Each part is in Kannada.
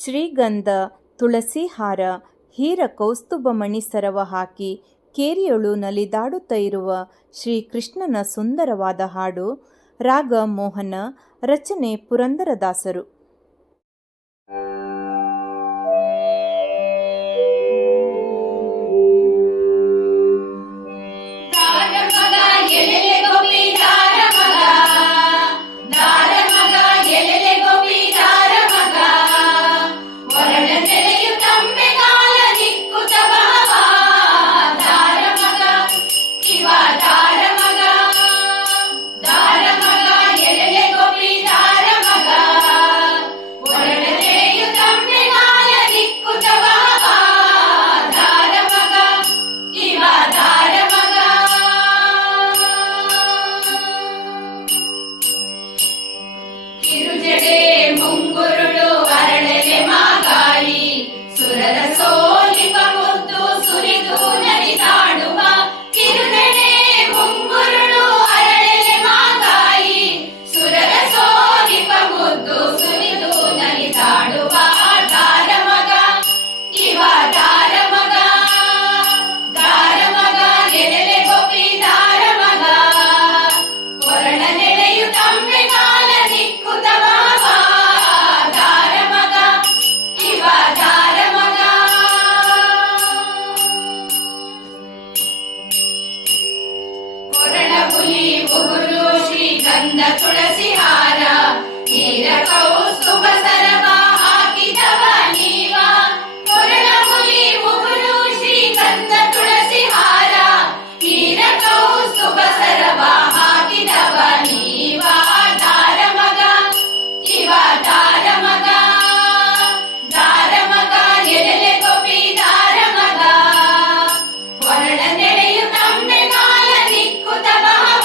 ಶ್ರೀಗಂಧ ತುಳಸಿ ಹಾರ ಹೀರ ಕೌಸ್ತುಭಮಣಿ ಸರವ ಹಾಕಿ ಕೇರಿಯೊಳು ನಲಿದಾಡುತ್ತ ಇರುವ ಶ್ರೀಕೃಷ್ಣನ ಸುಂದರವಾದ ಹಾಡು. ರಾಗ ಮೋಹನ, ರಚನೆ ಪುರಂದರದಾಸರು. ಶ್ರೀಗಂಧ ತುಳಸಿ ಹಾರ ನೀರ ಕೌಸ್ತುಭ ಸರವ ಹಾಕಿದವ ನೀವ ಕೊರಳ ಹುಲಿ ಉಗುರು ಶ್ರೀಗಂಧ ತುಳಸಿ ಹಾರ ನೀರ ಕೌಸ್ತುಭ ಸರವ ಹಾಕಿದವ ನೀವ ದಾರ ಮಗ ಇವ ದಾರ ಮಗ ದಾರ ಮಗ ಎಲೆಲೆ ಗೋಪಿ ದಾರ ಮಗ ಕೊರಳ ನೆಳೆಯು ತಮ್ಮೆ ಕಾಲ ನಿಕ್ಕುತ ಬಹವ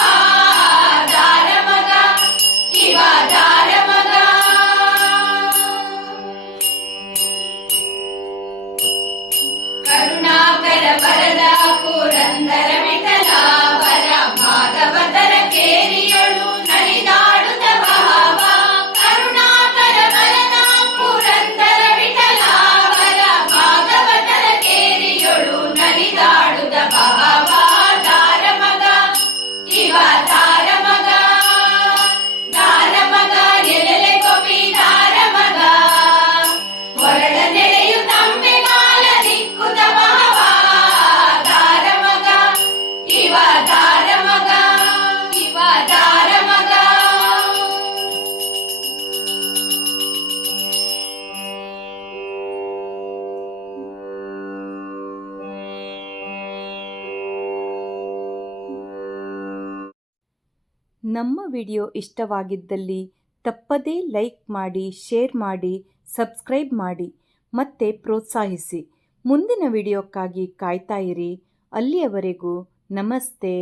ಕರುಣಾಕರ ವರದ ಪುರಂದರ ವಿಠಲ ವರ ಭಾಗವತರ ಕೇರಿಯೊಳು ನಲಿದಾಡುತ್ತ ಬಹವ ಕರುಣಾಕರ ವರದ ಪುರಂದರ ವಿಠಲ ವರ ಭಾಗವತರ ಕೇರಿಯೊಳು ನಲಿದಾಡುತ್ತ ಬಹವ ದಾರ ಮಗ ಇವ ದಾರ ಮಗ ದಾರ ಮಗ ಎಲೆಲೆ ಗೋಪಿ ದಾರ ಮಗ ಹೊರಳ ನೆಳೆಯು ತಮ್ಮೆ ಕಾಲ ದಿಕ್ಕುತ ಬಹವ ದಾರ ಮಗ ಇವ ದಾರ ಮಗ ಇವ ದಾರ ಮಗ. ನಮ್ಮ ವಿಡಿಯೋ ಇಷ್ಟವಾಗಿದ್ದಲ್ಲಿ ತಪ್ಪದೇ ಲೈಕ್ ಮಾಡಿ, ಶೇರ್ ಮಾಡಿ, ಸಬ್ಸ್ಕ್ರೈಬ್ ಮಾಡಿ ಮತ್ತೆ ಪ್ರೋತ್ಸಾಹಿಸಿ. ಮುಂದಿನ ವಿಡಿಯೋಕ್ಕಾಗಿ ಕಾಯ್ತಾ ಇರಿ. ಅಲ್ಲಿಯವರೆಗೂ ನಮಸ್ತೆ.